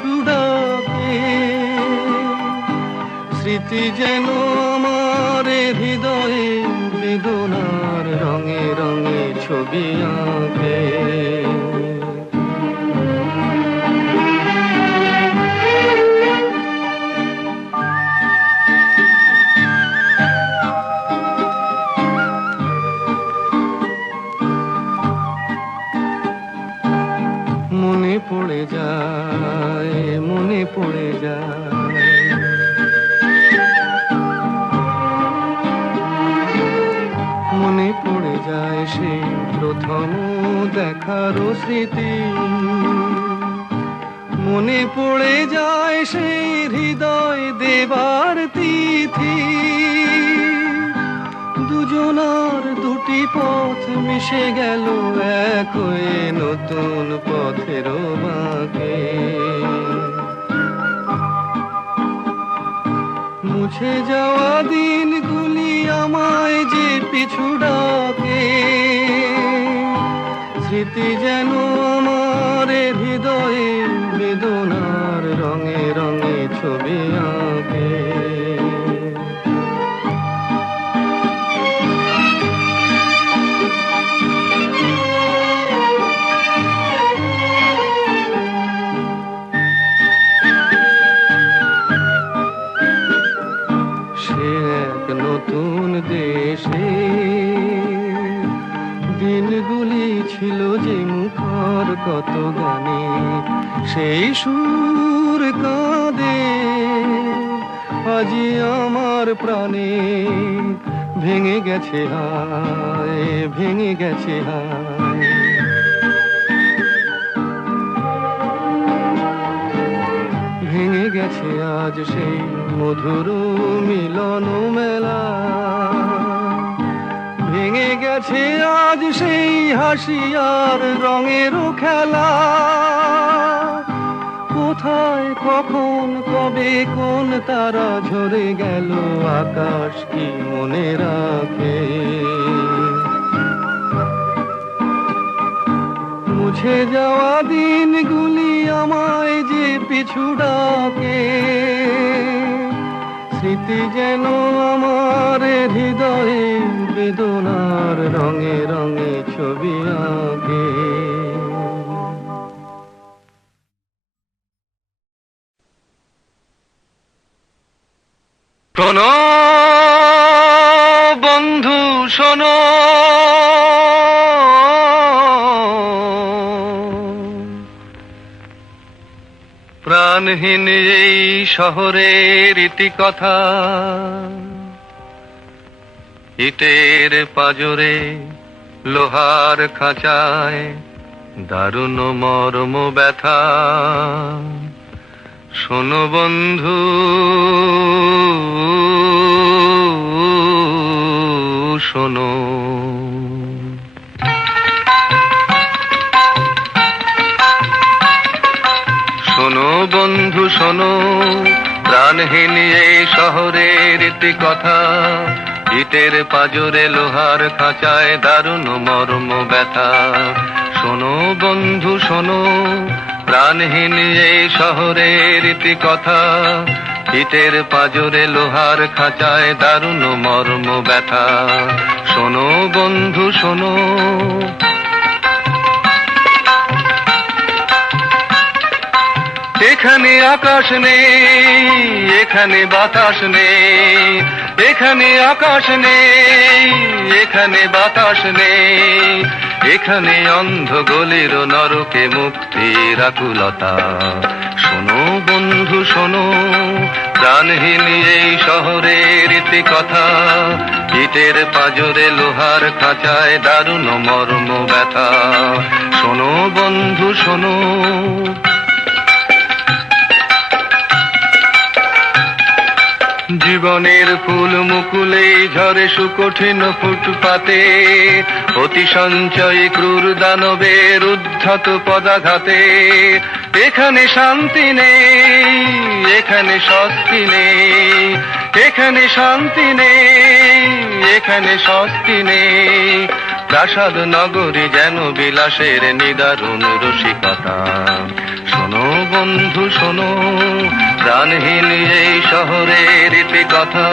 পিছু ডাকে, স্মৃতি যেন আমার হৃদয়ে বেদনার রঙে রঙে ছবি আঁকে। মনে পড়ে যায়, মনে পড়ে যায়, মনে পড়ে যায় সেই প্রথম দেখার স্মৃতি, মনে পড়ে যায় সেই হৃদয় দেবার তিথি। দুজনার দুটি পথ মিশে গেল এক হয়ে নতুন পথের বাঁকে। মুছে যাওয়া দিনগুলি আমায় যে পিছু ডাকে, স্মৃতি যেন আমার হৃদয়ে বেদনার রঙে রঙে ছবি আঁকে। নতুন দেশে দিনগুলি ছিল যে মুখর কত গানে, সেই সুর কাঁদে আজি আমার প্রাণে। ভেঙে গেছে হায়, ভেঙে গেছে হায়, ভেঙে গেছে আজ সেই মধুর মিলন মেলা। ভেঙে গেছে আজ সেই হাসি আর রঙের খেলা। কোথায় কখন কবে কোন তারা ঝরে গেল, আকাশ কি মনে রাখে? মুছে যাওয়া দিনগুলি আমায় যে পিছু ডাকে, স্মৃতি যেন আমার হৃদয়ে বেদনার রঙে রঙে ছবি আঁকে। শোনো বন্ধু শোনো, প্রাণহীন এই শহরের ইতিকথা, ইটের পাজরে লোহার খাঁচায় দারুণ মর্ম ব্যথা। শোনো বন্ধু শোনো, শোনো বন্ধু শোনো, প্রাণহীন এই শহরের ইতিকথা, ইটের পাজরে লোহার খাঁচায় দারুণ মর্ম ব্যথা। শোনো বন্ধু শোনো, প্রাণহীন এই শহরের ইতিকথা, ইটের পাজরে লোহার খাঁচায় দারুণ মর্ম ব্যথা। শোনো বন্ধু শোনো, এখানে আকাশ নেই, এখানে বাতাস নেই, এখানে আকাশ নেই, এখানে বাতাস নেই, এখানে অন্ধ গলির নরকে মুক্তির আকুলতা। শোনো বন্ধু শোনো, প্রাণহীন এই শহরের ইতিকথা, ইটের পাজরে লোহার খাঁচায় দারুণ মর্ম ব্যথা। শোনো বন্ধু শোনো, জীবনের ফুল মুকুলে ঝরে সুকঠিন ফুটপাতে, অতি সঞ্চয়ী ক্রূর দানবের উদ্ধত পদাঘাতে। এখানে শান্তি নেই, এখানে স্বস্তি নেই, এখানে শান্তি নেই, এখানে স্বস্তি নেই। প্রাসাদ নগরী যেন বিলাসের নিদারুণ রসিকতা। শোনো বন্ধু শোনো, প্রাণহীন এই শহরের ইতি কথা,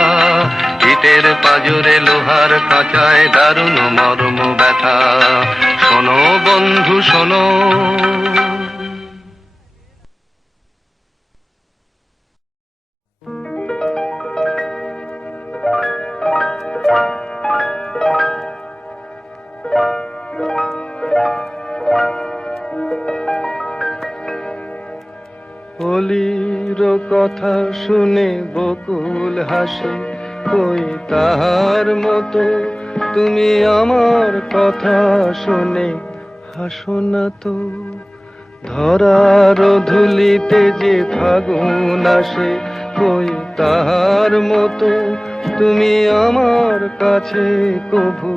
ইটের পাজরে লোহার খাঁচায় দারুণ মর্ম ব্যথা। শোনো বন্ধু শোনো। অলির কথা শুনে বকুল হাসে, কই তাহার মতো তুমি আমার কথা শুনে হাসো না তো। ধরার ধুলিতে যে ফাগুন আসে, কই তাহার মতো তুমি আমার কাছে কভু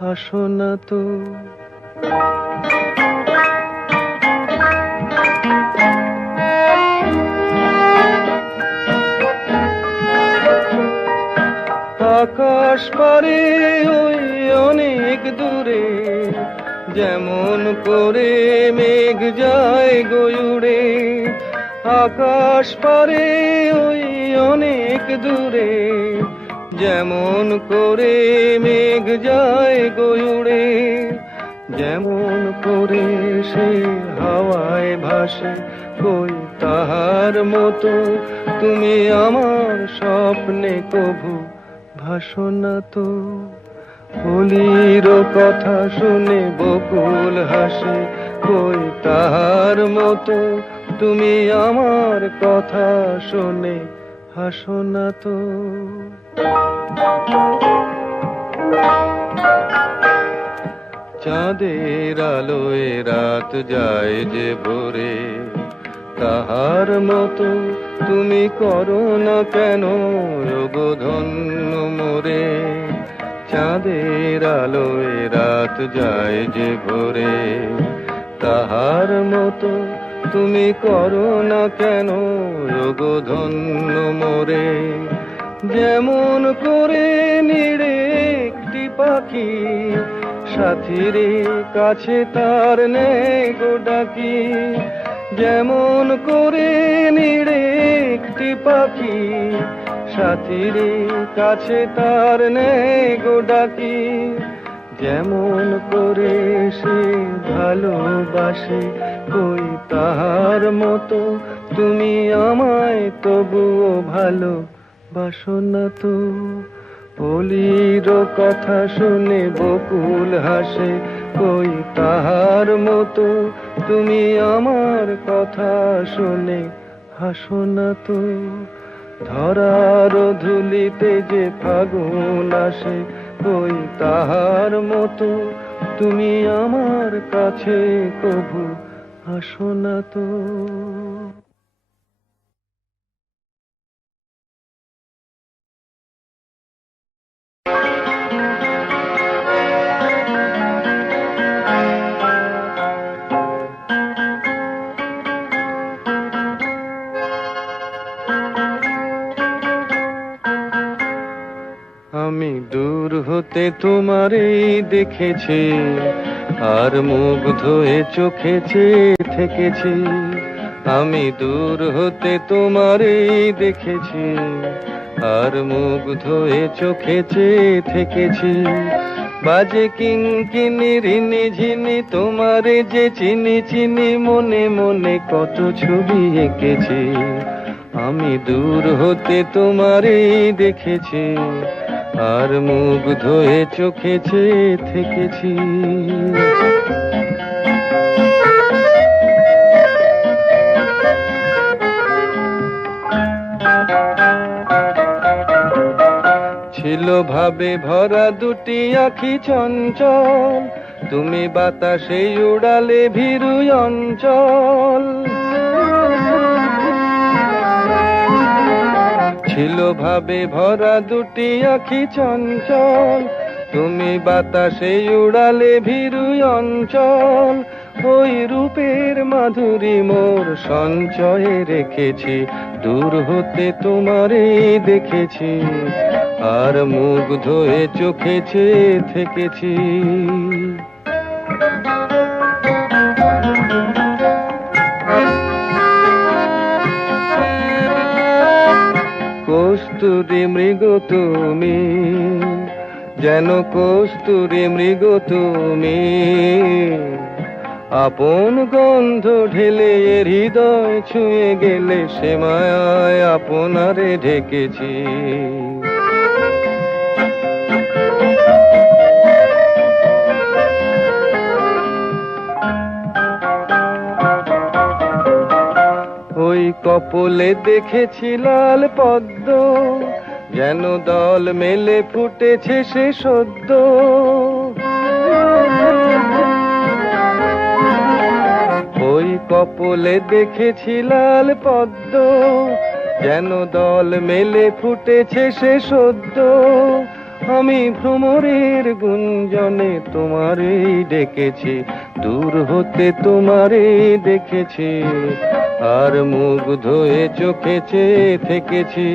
হাসো না তো। আকাশ পারে ওই অনেক দূরে, যেমন করে মেঘ যায় গয়ুড়ে। আকাশ পারে ওই অনেক দূরে, যেমন করে মেঘ যায় গয়ুড়ে। যেমন করে সে হাওয়ায় ভাসে, কই তাহার মতো তুমি আমার স্বপ্নে কভু ভাসো না তো। অলির কথা শুনে বকুল হাসে, কই তাহার মতো তুমি আমার কথা শুনে হাসো না তো। চাঁদের আলোয় রাত যায় যে ভোরে, তাহার মতো তুমি করো না কেন গো ধন্য মোরে। চাঁদের আলোয় রাত যায় যে ভোরে, তাহার মতো তুমি করো না কেন গো ধন্য মোরে। যেমন করে নিড়ে একটি পাখি, সাথীরে কাছে তার নেই গো ডাকি। যেমন করে নিড়ে একটি পাখি, সাথীরে কাছে তার নেই গো ডাকি। যেমন করে সে ভালোবাসে, কই তাহার মতো তুমি আমায় তবুও ভালোবাসো না তো। অলির কথা শুনে বকুল হাসে, কই তাহার মতো তুমি আমার কথা শুনে হাসো না তো। ধরার ধুলিতে যে ফাগুন আসে, কই তাহার মতো তুমি আমার কাছে কভু হাসো না তো। আমি দূর হতে তোমারই দেখেছি, আর মুগ্ধ হয়ে চোখে চেয়ে থেকেছি। আমি দূর হতে তোমারই দেখেছি, আর মুগ্ধ হয়ে চোখে চেয়ে থেকেছি। বাজে কিঙ্কিনি রিনি ঝিনি তোমারে যে চিনি চিনি, মনে মনে কত ছবি এঁকেছি। আমি দূর হতে তোমারই দেখেছি, আর মুগ্ধ হয়ে চোখে চেয়ে থেকেছি। ছিল ভাবে ভরা দুটি আখি চঞ্চল, তুমি বাতাসে উড়ালে ভীরু অঞ্চল। ছিল ভাবে ভরা দুটি আখি চঞ্চল, তুমি বাতাসে উড়ালে ভীরু অঞ্চল। ওই রূপের মাধুরী মোর সঞ্চয়ে রেখেছি, দূর হতে তোমারে দেখেছি, আর মুগ্ধ হয়ে চোখে চেয়ে থেকেছি। কস্তুরী মৃগ তুমি, যেন কস্তুরী মৃগ তুমি। আপন গন্ধ ঢেলে হৃদয় ছুঁয়ে গেলে, সে মায়ায় আপনারে ঢেকেছি। ওই কপলে দেখেছি লাল পদ্ম, যেন দল মেলে ফুটেছে সে সদ্য। ওই কপলে দেখেছি লাল পদ্ম, যেন দল মেলে ফুটেছে সে সদ্য। আমি ভ্রমরের গুঞ্জনে তোমারেই ডেকেছি, দূর হতে তোমারেই দেখেছি, আর মুগ্ধ হয়ে চোখে চেয়ে থেকেছি।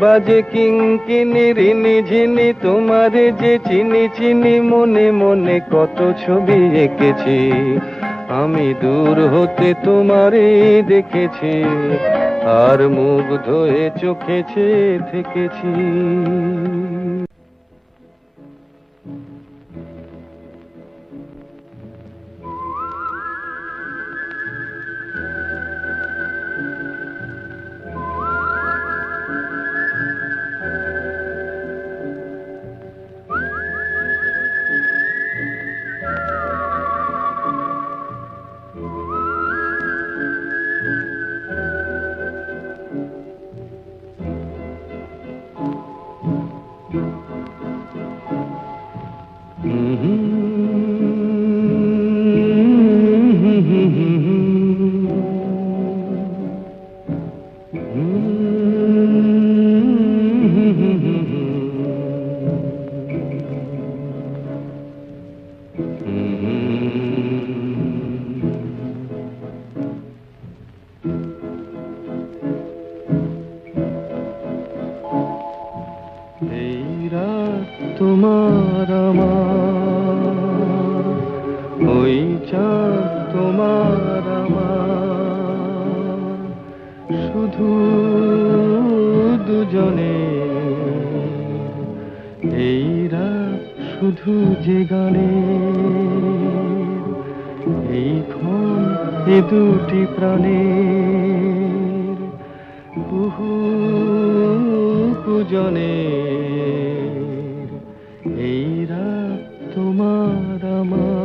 বাজে কিঙ্কিনি রিনি ঝিনি, তোমারে যে চিনি চিনি, মনে মনে কত ছবি এঁকেছি। আমি দূর হতে তোমারেই দেখেছি, আর মুগ্ধ হয়ে চোখে চেয়ে থেকেছি। তোমার আমার, ওই চাঁদ তোমার আমার, শুধু দুজনে এই রাত, শুধু যে গানে এই ক্ষণ, এ দুটি প্রাণের কুহু কুজনে। এই রাত তোমার আমার।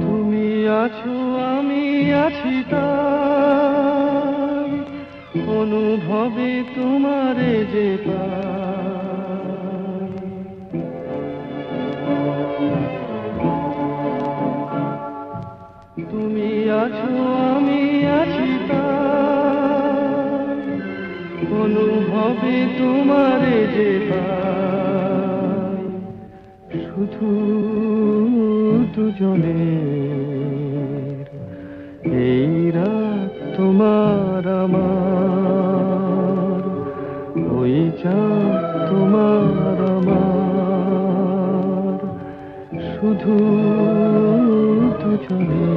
তুমি আছো আমি আছি তাই, অনুভবে তোমারে যে পাই। তুমি আছো আমি আছি তাই, অনুভবে তোমারে যে পাই। শুধু দুজনের এই রাত তোমার আমার, ওই চাঁদ তোমার আমার, শুধু দুজনের।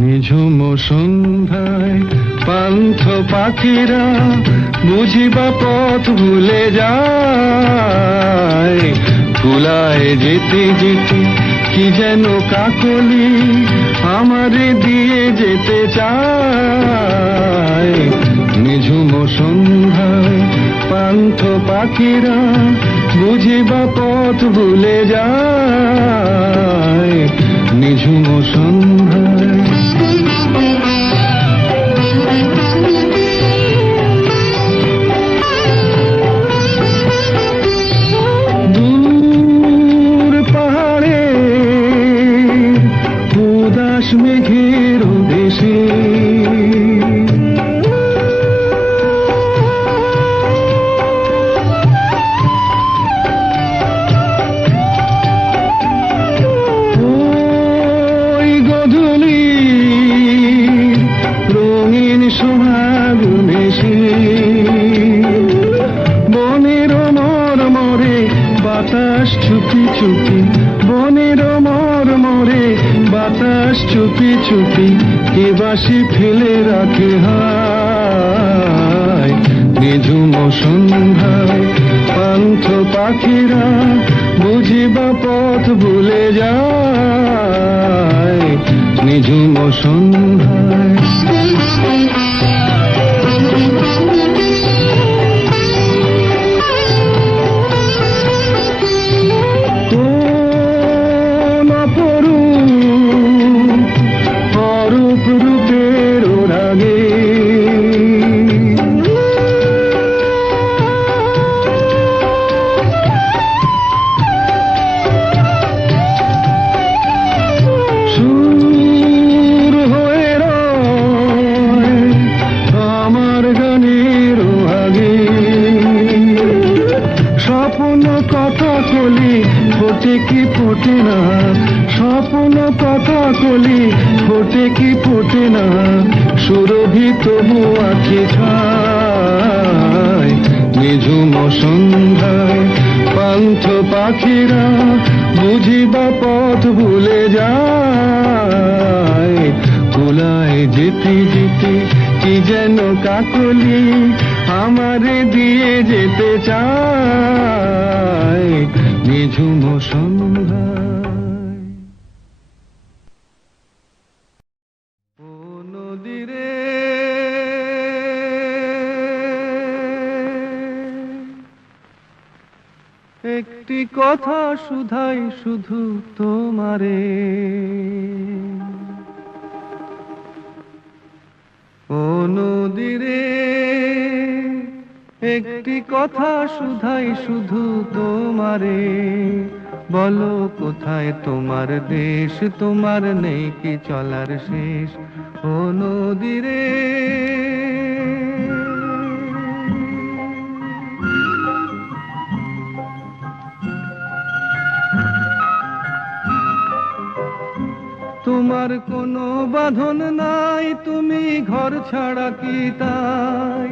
নিঝুম সন্ধ্যায় পান্থ পাখিরা বুঝিবা পথ ভুলে যায়। কুলায় যেতে যেতে কি যেন কাকলি আমারে দিয়ে যেতে চায়। নিঝুম সন্ধ্যায় পান্থ পাখিরা বুঝিবা পথ ভুলে যায়। নিঝুম সন্ধ্যায় দূর পাহাড়ে উদাস মেঘের দেশে সোহাগ মেশে বনের মরে বাতাস চুপি চুপি বনের মরে বাতাস চুপি চুপি কে বাসি ফেলে রাখে হায় নিঝুম সন্ধ্যায় পান্থ পাখিরা বুঝিবা পথ ভুলে যায় নিঝুম সন্ধ্যায় কোন অরূপ রূপের রাগে সুর হয়ে রয় আমার গানের আগে স্বপ্ন কথা কলি ফোটে কি ফোটে না স্বপ্ন কথা কলি ফোটে কি ফোটে না সুরভিত আখি ছায় নিঝুম সন্ধ্যায় পান্থ পাখিরা বুঝিবা পথ ভুলে যায় কুলায় যেতে যেতে কি যেন কাকলি আমারে দিয়ে যেতে চায় নিঝুম সন্ধ্যায় ও নদীরে একটি কথা শুধাই শুধু তোমারে ও নদীরে একটি কথা শুধাই শুধু তোমারে বলো কোথায় তোমার দেশ তোমার নেই কি চলার শেষ ও নদীরে তোমার কোনো বাঁধন নাই তুমি ঘর ছাড়া কি তাই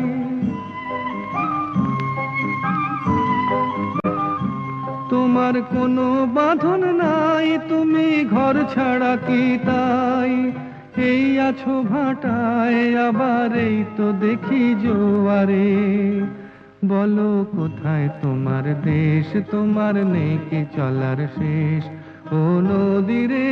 তোমার কোনো বাঁধন নাই তুমি ঘর ছাড়া কি তাই এই আছো ভাটায় আবার এই তো দেখি জোয়ারে বলো কোথায় তোমার দেশ তোমার নেই কি চলার শেষ ও নদীরে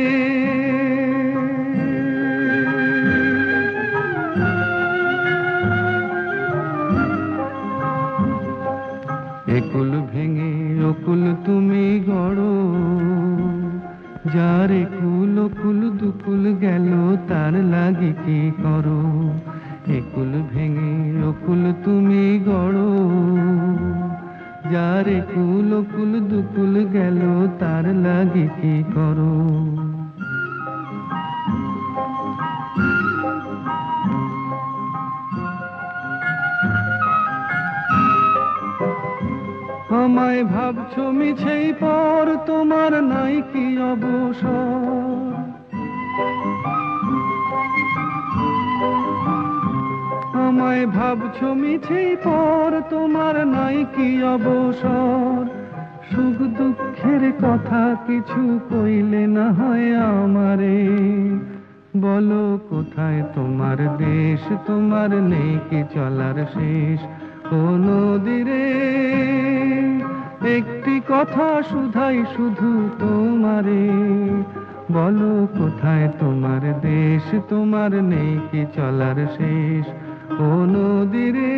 একুল ভেঙে অকুল তুমি গড়ো যার একুল অকুল দুকুল গেল তার লাগি কি করো একুল ভেঙে অকুল তুমি গড়ো যার একুল অকুল দুকুল গেল তার লাগি কি করো আমায় ভাবছো মিছেই পর তোমার নাই কি অবসর আমায় ভাবছো মিছেই পর তোমার নাই কি অবসর সুখ দুঃখের কথা কিছু কইলে না হয় আমারে বলো কোথায় তোমার দেশ তোমার নেই কি চলার শেষ ও নদীরে একটি কথা শুধাই শুধু তোমারে বলো কোথায় তোমার দেশ তোমার নেই কি চলার শেষ ও নদীরে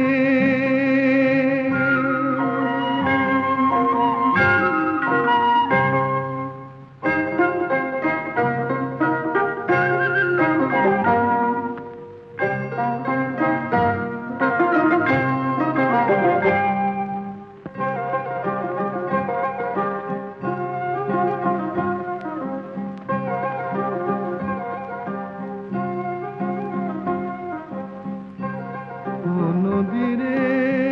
নদীরে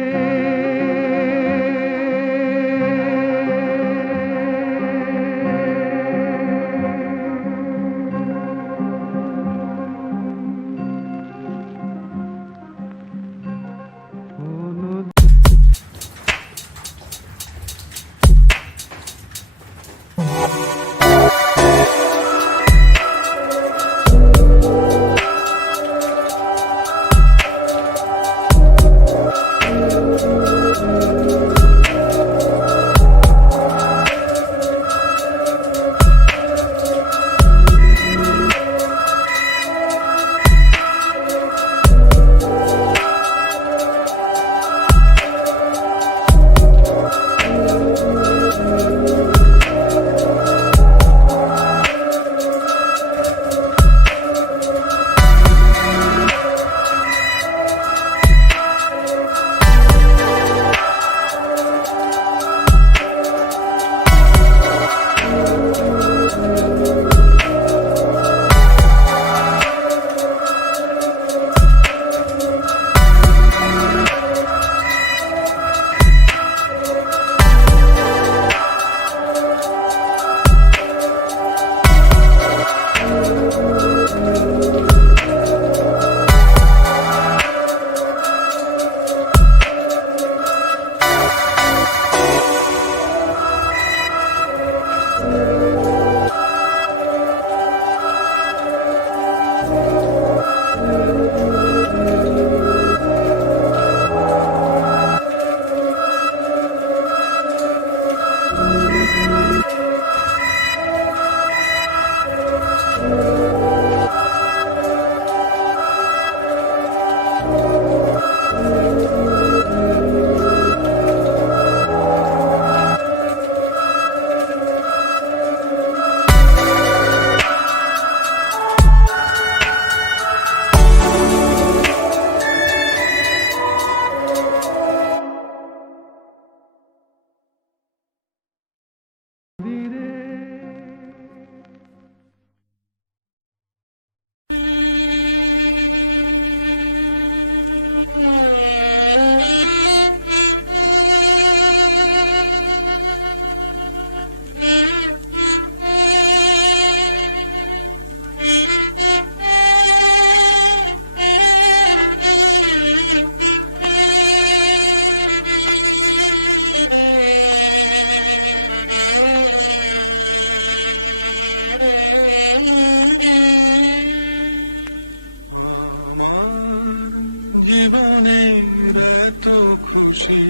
জীবনের এত খুশি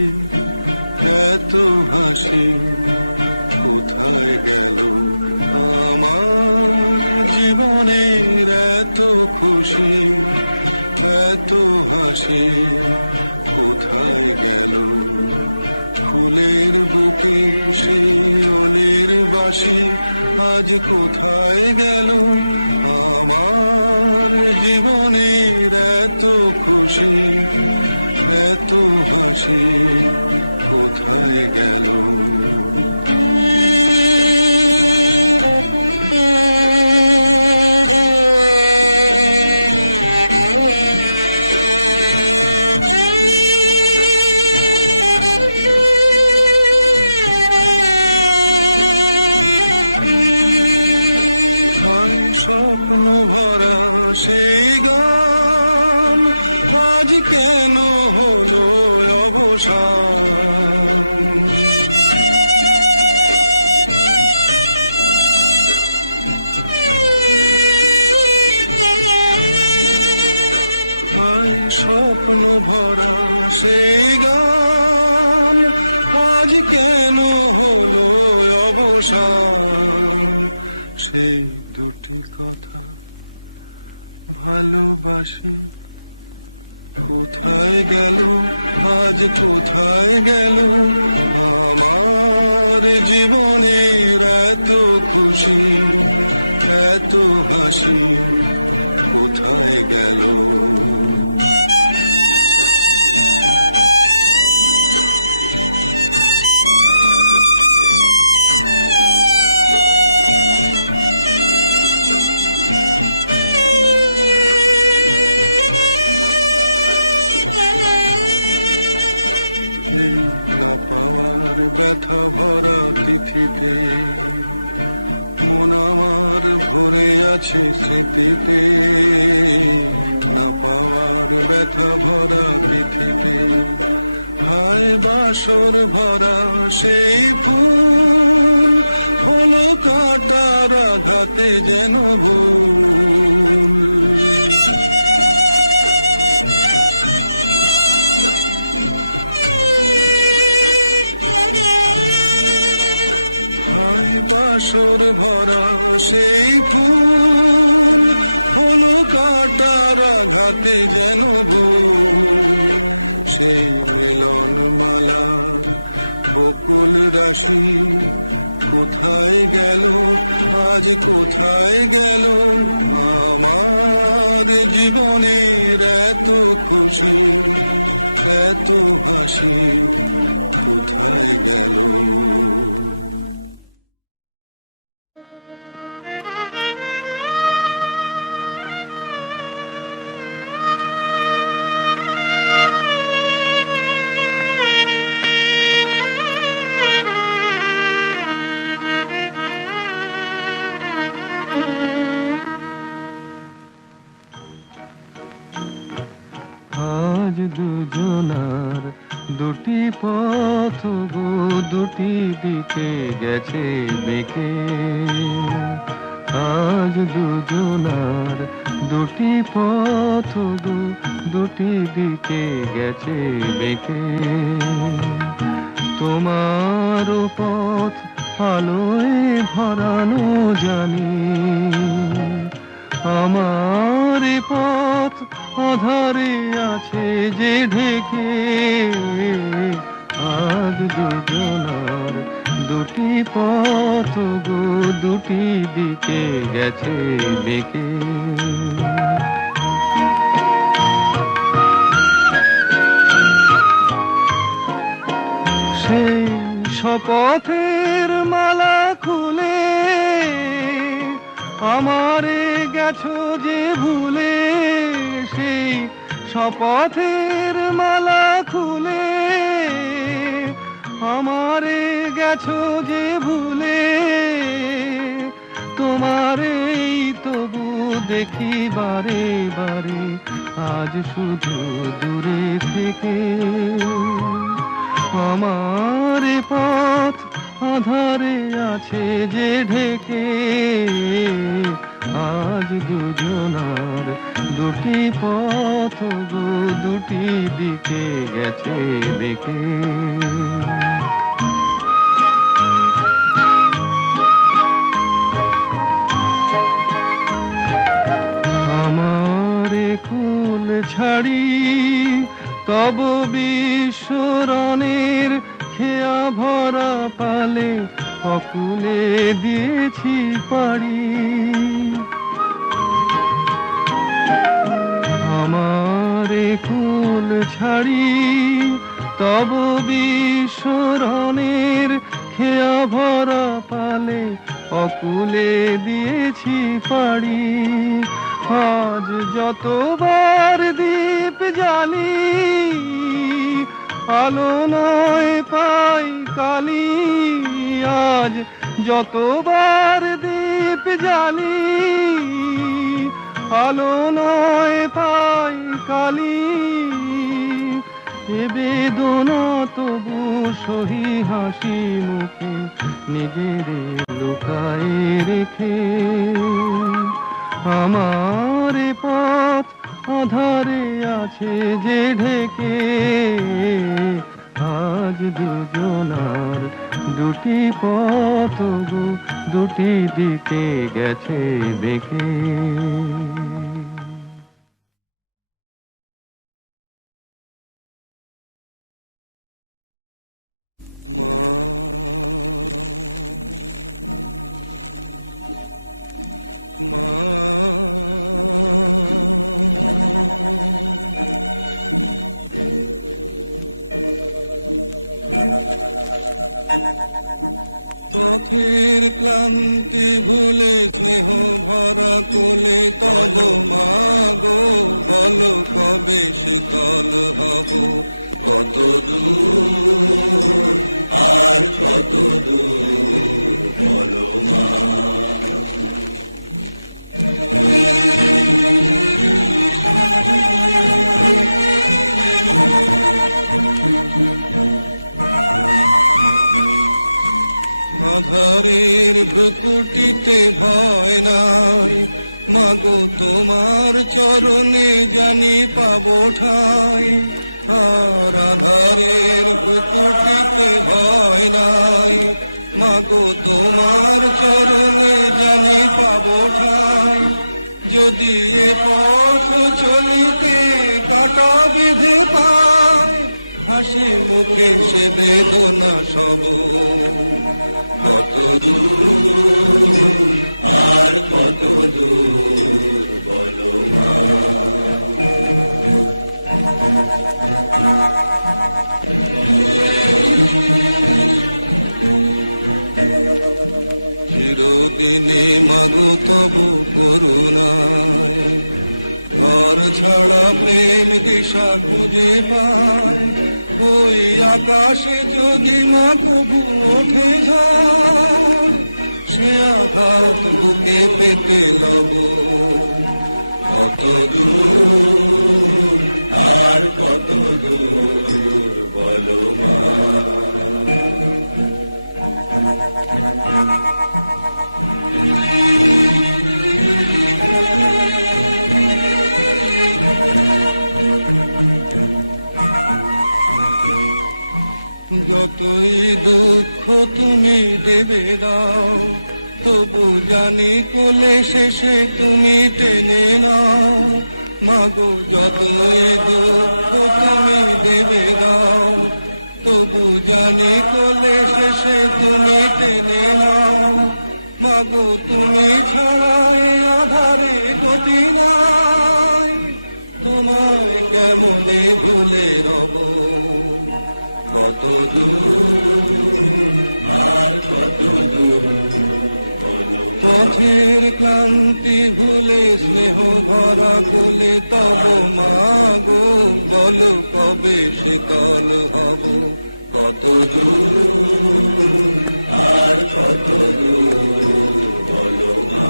এত হাসি কোথায় গেল আমার জীবনের এত খুশি এত হাসি কোথায় গেল ফুলের বুকে সেই ওলের বাসি আজ কোথায় গেল আমার জীবনের এত খুশি এত হাসি কোথায় গেল স্বপ্ন ভরা সেই গান আজ কেন হলো অবসান হায় স্বপ্ন ভরা সেই গান আজ কেন হলো অবসান সেই দুটি কথা ভালোবাসি কোথায় গেল আজ কোথায় গেল আমার জীবনের এত খুশি এত হাসি কোথায় গেল না পাওয়ার ব্যথা ভরা তিথিতে মন আমার ভরে আছে স্মৃতিতে না পাওয়ার ব্যথা ভরা তিথিতে হায় বাসর ভরা সেই ফুল হলো কাঁটার আঘাতে যেন ভুল বাসর ভরা সেই ফুল হলো কাঁটার আঘাতে যেন ভুল সেই মিলন মালা বকুল রাশি কোথায় গেল আজ কোথায় গেল আমার জীবনের এত খুশি এত হাসি কোথায় গেল আজ দুজনার দুটি পথ গো দুটি দিকে গেছে বেঁকে আজ দুজনার দুটি পথ গো দুটি দিকে গেছে বেঁকে তোমার পথ আলোয় ভরানো জানি আমার পথ আধারে আছে যে ঢেকে আজ দুজনার দুটি পথ গো দুটি দিকে গেছে বেঁকে সেই শপথের মালা খুলে আমারে গেছো যে ভুলে সেই শপথের মালা খুলে আমারে গেছো যে ভুলে তোমারেই তবু দেখি বারে বারে আজ শুধু দূরে থেকে আমার পথ আধারে আছে যে ঢেকে আজ দুজনার দুটি পথ গো দুটি দিকে গেছে বেঁকে। আমার কুল ছাড়ি তব বিশ্বরণের খেয়া ভরা পালে অকুলে দিয়েছি পাড়ি। আমার কুল ছাড়ি তব বিশ্বরণের খেয়া ভরা পালে অকুলে দিয়েছি পাড়ি। আজ যতবার দীপ জ্বালি আলো নয় পাই কালি। আজ যতবার দীপ জ্বালি আলো নয় পাই কালি। এ বেদনা তবু সহি হাসি মুখে নিজের লুকায়ে রেখে। আমার পথ আধারে আছে যে ঢেকে। আজ দুজনার দুটি পথ গো দুটি দিকে গেছে বেঁকে। মা মা পথের ক্লান্তি ভুলে স্নেহ ভরা কোলে তব মাগো বলো কবে শীতল হব। কত দূর আর কত দূর বলো মা। আধারের ভ্রুকুটিতে ভয় নাই মাগো তোমার চরণে জানি পাবো ঠাই। আর আধারের ভ্রুকুটিতে ভয় নাই মাগো তোমার চরণে জানি পাবো ঠাই। যদি এ পথ চলিতে কাটা বিধে পায় হাসি মুখে সে বেদনা সব। কত দূর আর কত দূর বলো মা। চিরদিনে মাগো তব করুণায় ঘর ছাড়া প্রেম দিশা খুঁজে পায়। ওই আকাশে যদি মা কবু ওঠে ঝড় সে আঘাত বুকে পেতে লব। কত দূর আর কত দূর বলো মা। যতই দুঃখ তুমি দেবে দাও তবু জানি কোলে শেষে তুমি টেনে নাও। মাগো যতই দুঃখ তুমি দেবে দাও তবু জানি কোলে শেষে তুমি টেনে নাও। মাগো তুমি ছাড়া এ আধারে গতি নাই তোমায় কেমনে ভুলে রব। কত দূর আর কত দূর পথের ক্লান্তি ভুলে স্নেহ ভরা কোলে তব মাগো বলো কবে শীতল হব। কত দূর আর কত দূর বলো মা।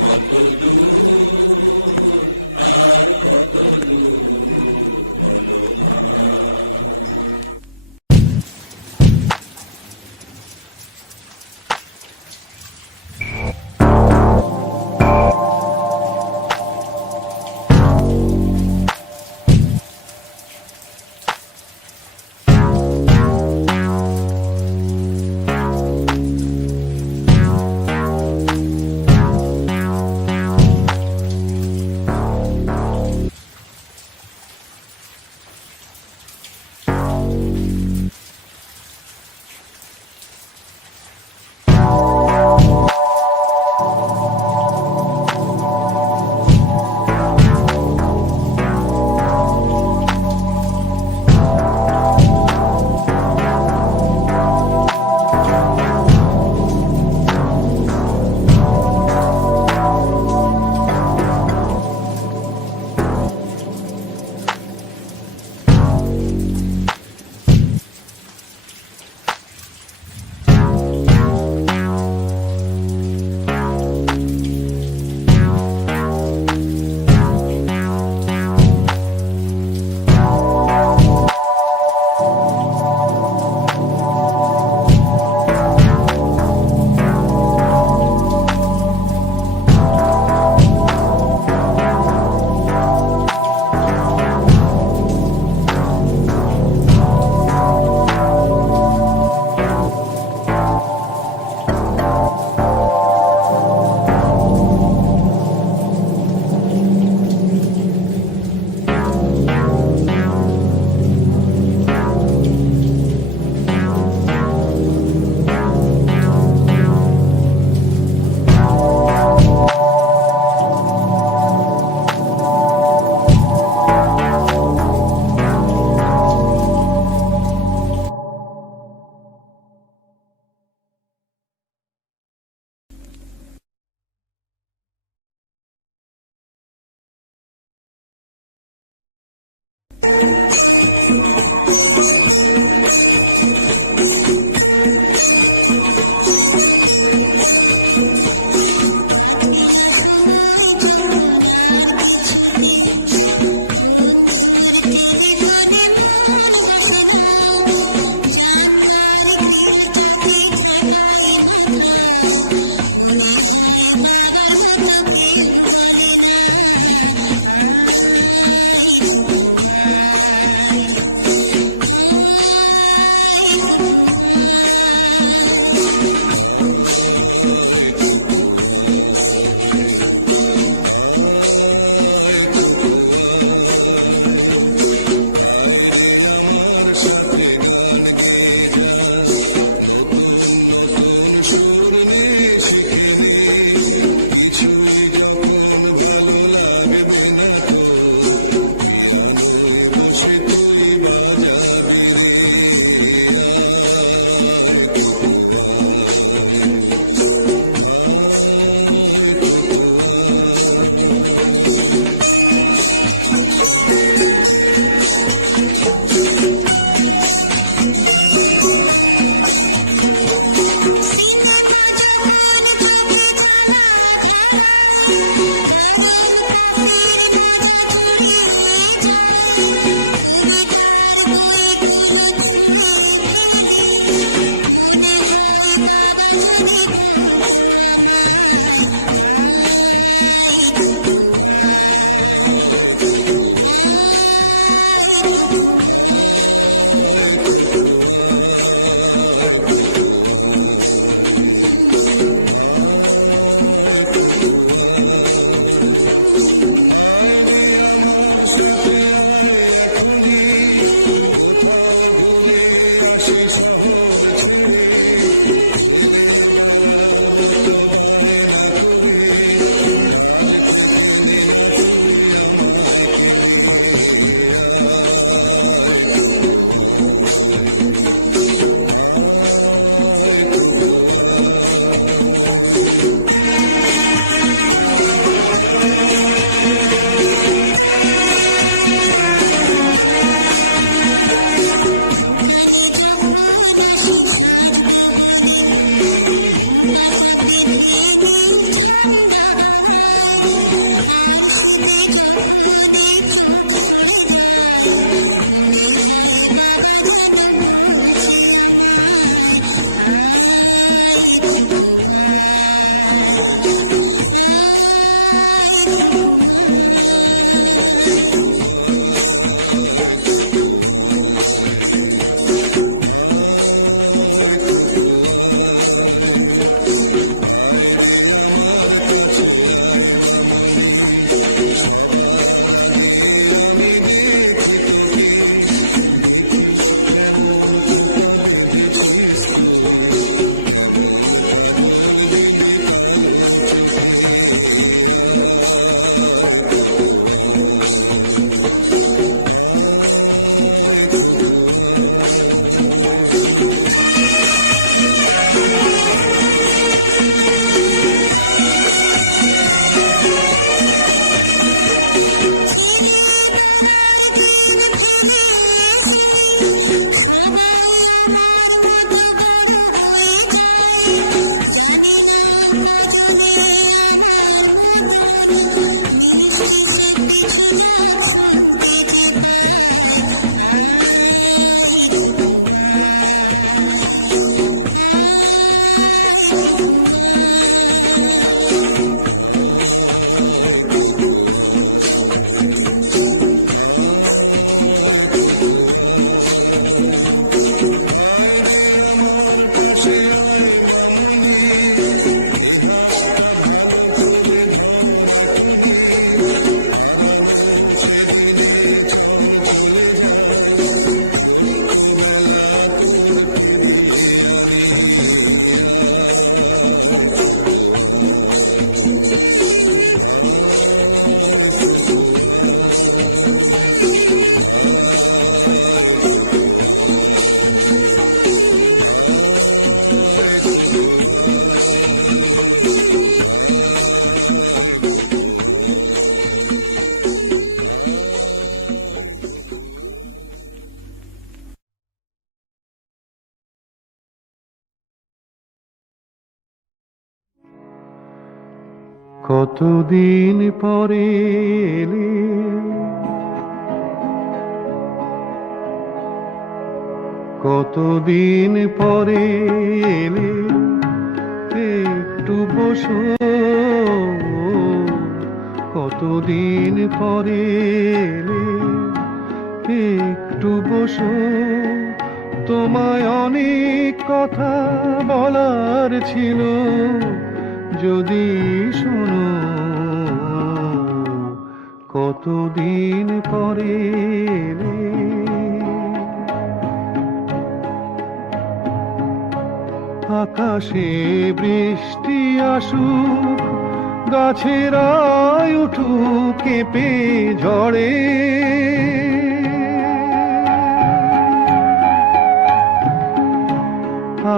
কত দূর আর কত দূর বলো মা। বলে না আয় কুকু আয়, আয় কুকু আয়। আয় কুকু আয়, আয় কুকু আয়, আয় রে আমার সাথে গান গেয়ে যা, নতুন নতুন সুর নে শিখে নে, কিছুই যখন ভালো লাগবে না তোর, পিয়ানোয় বসে তুই বাজাবি রে। আয় কুকু আয়, আয় কুকু আয়। সিনেমা যখন চোখে জ্বালা ধরায়, গরম কফির মজা জুড়িয়ে যায়, কবিতার বইগুলো ছুঁড়ে ফেলি, মনে হয় বাবা যদি বলতো আমায় আয় কুকু আয়, আয় কুকু আয় কুকু আয়, কুকু আয়, কুকু আয়, আয় কুকু আয়, আয় রে আমার সাথে আয় এখনই, কোথাও ঘুরে আসি শহর ছেড়ে, ছেলেবেলার মতো বায়না করে, কাজ থেকে নে না তুই আমায় কেড়ে। আয় কুকু আয়, আয় কুকু আয়। দোকানে যখন আসি সাজবো বলে, পাতা বেঁধে নি ঠান্ডা হাওয়ায়, আর শীতে যখন এই চোখ পড়ে যায়, মনে হয় বাবা যেন বলছে আমায় আয় কুকু আয়, আয় কুকু আয়। আয় কুকু আয়, আয় কুকু আয়, আয় রে আমার কাছে আয় মামনি, সবার আগে আমি দেখি তোকে, দেখি কেমন খোপা বেঁধেছিস তুই, কেমন কাজল দিলি কালো চোখে। আয় কুকু আয়, আয় কুকু আয়। ছেলেবেলার দিন ফেলে এসে সবাই আমার মতো বড় হয়ে যায়, জানি না কজনে আমার মতন মিষ্টি সে পিছু ডাক শুনতে যে পায় আয় কুকু আয়, আয় কুকু আয়। আয় কুকু আয়, আয় কুকু আয়, আয় রে আমার পাশে আয় মামনি, এ হাতটা ভালো করে ধর এখনি, হারানো সেদিনে চল চলে যায়, ছোট্টবেলা তোর ফিরিয়ে আনি। আয় কুকু আয়, আয় কুকু আয়, আয় কুকু আয়, আয় কুকু আয়, আয় কুকু আয়, আয় কুকু আয়। কতদিন পরে এলে, কতদিন পরে এলে, একটু বসো কতদিন পরে এলে, একটু বসো, তোমায় অনেক কথা বলার ছিল, যদি শোনো, কতদিন পরে এলে। আকাশে বৃষ্টি আসুক, গাছের আয় উঠুক কেঁপে ঝড়ে,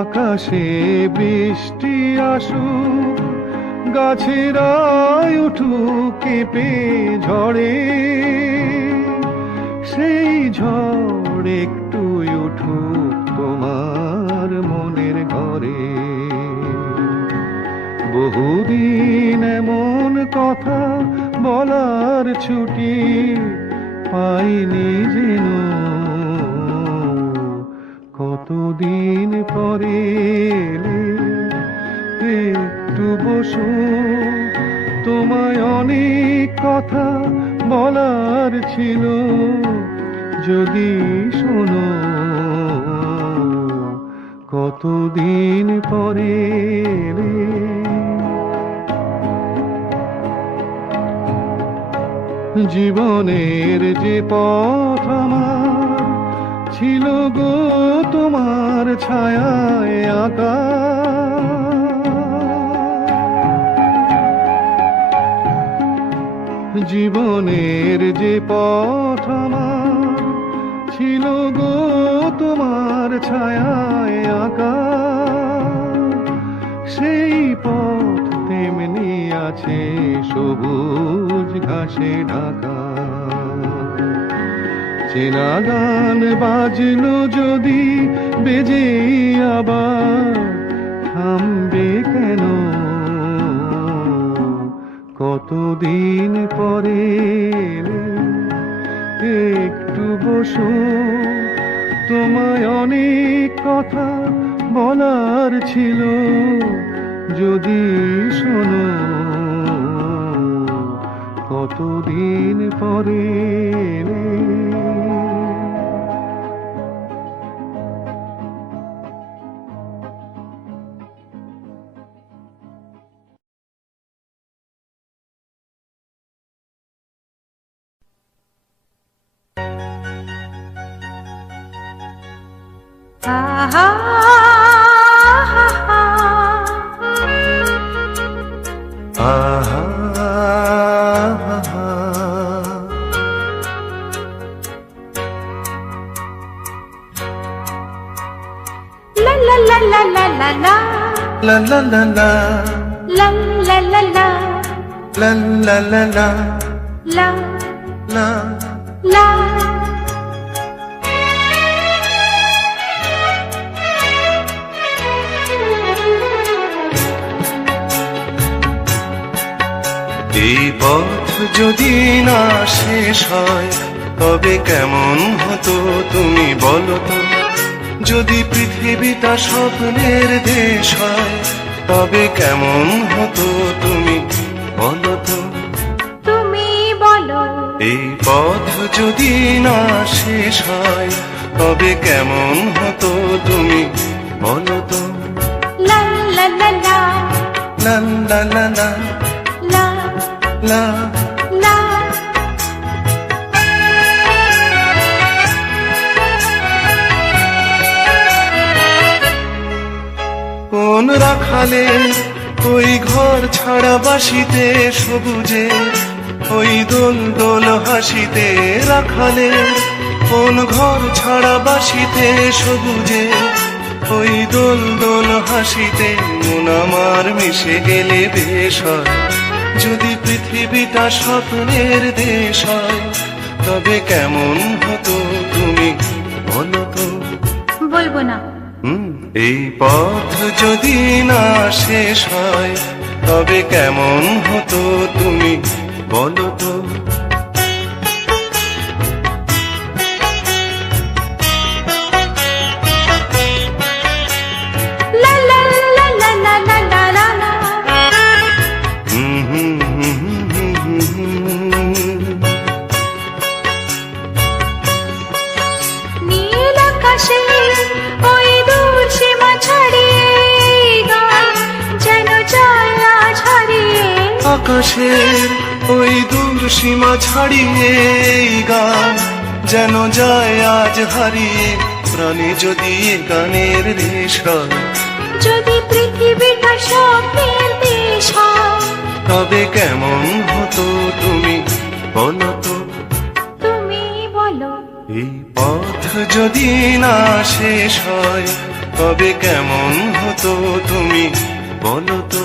আকাশে বৃষ্টি আসুক, গাছের আয় উঠুক কেঁপে ঝড়ে, সেই ঝড় একটু উঠুক তোমার মনের ঘরে। বহুদিন এমন কথা বলার ছুটি পাইনি যেন, কতদিন পরে এলে, একটু বসো, তোমায় অনেক কথা বলার ছিল, যদি শোনো, কতদিন পরে এলে। জীবনের যে পথ আমার ছিল গো তোমার ছায়ায় আঁকা, জীবনের যে পথ আমার ছিল গো তোমার ছায়ায় আঁকা, সেই পথ তেমনি আছে সবুজ ঘাসে ঢাকা। চেনা গান বাজলো যদি বেজে আবার, থামবে কেন, কতদিন পরে এলে, একটু বসো, তোমায় অনেক কথা বলার ছিল, যদি শোনো, কতদিন পরে এলে। আহা, আহা, লা লা লা লা লা লা লা, la la la la, লা লা লা লা, la la la la, লা la. লা। এই পথ যদি না শেষ হয়, তবে কেমন হতো তুমি বলো তো। যদি পৃথিবীটা স্বপ্নের দেশ হয়, তবে কেমন হতো তুমি বলো তো। তুমি বলো, এই পথ যদি না শেষ হয়, তবে কেমন হতো তুমি বলো তো। লা লা লা লা, লা লা লা লা, লা লা। লা। কোন রাখালে ওই ঘর ছাড়া বাসিতে সবুজে, ওই দোল দোল হাসিতে রাখালে, কোন ঘর ছাড়া বাসিতে সবুজে, ওই দোল দোল হাসিতে মন আমার মিশে গেলে বেশ হয়। যদি পৃথিবীটা স্বপ্নের দেশ হয়, তবে কেমন হতো তুমি বলো তো। বলবো না। এই পথ যদি না শেষ হয়, তবে কেমন হতো তুমি বলো তো। লা লা লা লা লা লা লা লা। আকাশের ওই দূর সীমা ছাড়িয়ে এই গান যেন যায় আজ হারিয়ে, প্রাণে যদি এ গানের রেশ হয়, যদি পৃথিবীটা স্বপ্নের দেশ হয়, তবে কেমন হতো তুমি বলো তো। তুমি বলো। এই পথ যদি না শেষ হয়, তবে কেমন হতো তুমি বলো তো।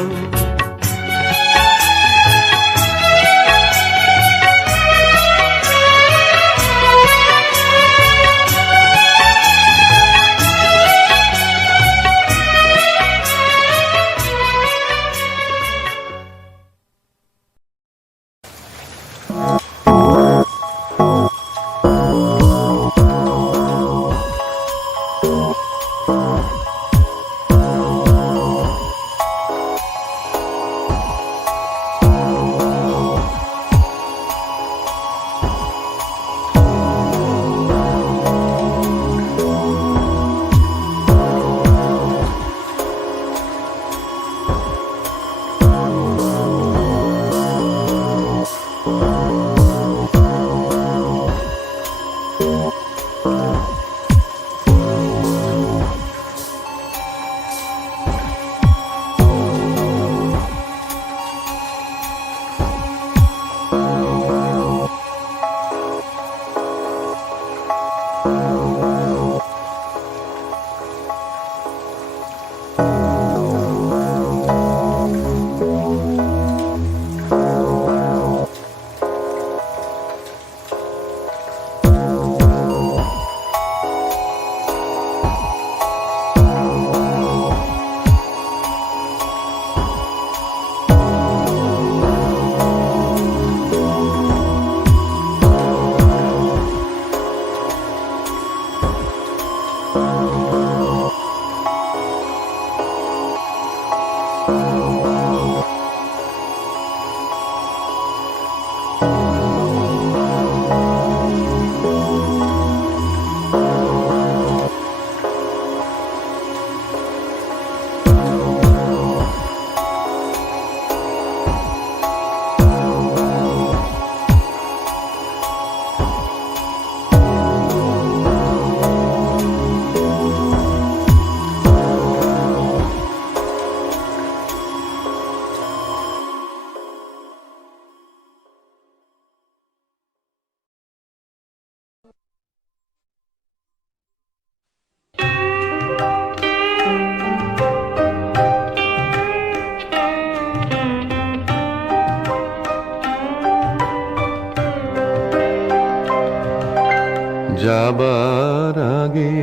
যাবার আগে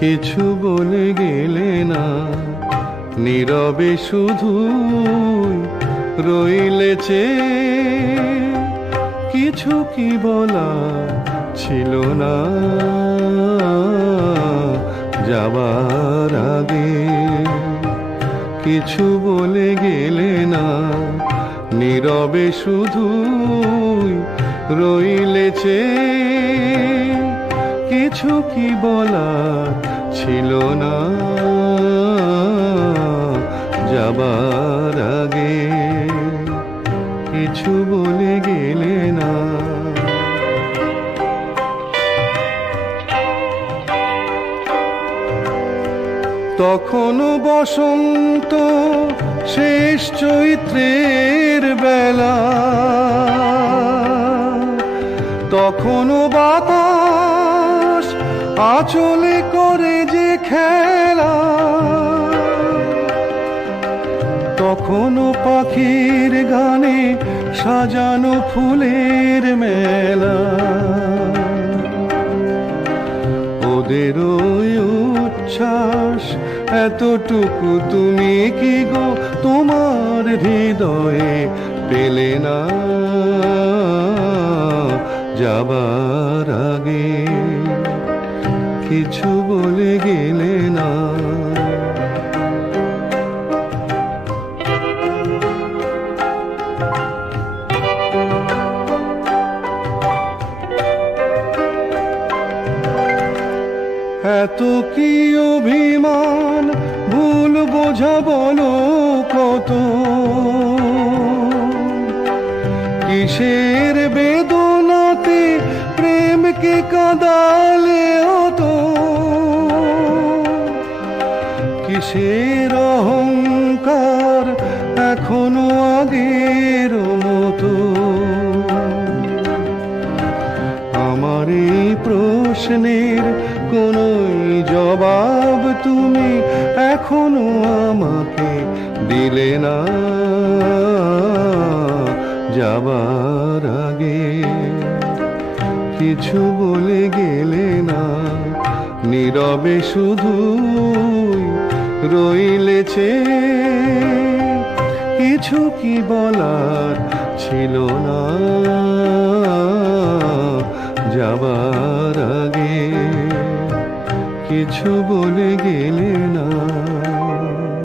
কিছু বলে গেলে না, নীরবে শুধু রইলে চেয়ে। কিছু কি বলা ছিল না যাবার আগে, কিছু বলে গেলে না, নীরবে শুধু রইলে চেয়ে। কিছু কি বলা ছিল না যাবার আগে, কিছু বলে গেলে না। তখনও বসন্ত শেষ চৈত্রের বেলা, তখনও বাতাস আঁচলে করে যে খেলা, তখনও পাখির গানে সাজানো ফুলের মেলা। ওদের ওই উচ্ছ্বাস এতটুকু তুমি কি গো তোমার হৃদয়ে পেলে না যাবার আগে, কিছু বলে গেলে না। এত কি অভিমান ভুল বোঝা বলো কত, কিসের বেদনাতে প্রেমকে কাঁদালে তো, কিসের অহংকার এখনো আগের মতো। আমার এই প্রশ্নের কোনোই জবাব তুমি এখনো আমাকে দিলে না। যাবার আগে কিছু বলে গেলে না, নীরবে শুধু রইলেছে। কিছু কি বলার ছিল না যাবার আগে, কিছু বলে গেলে না।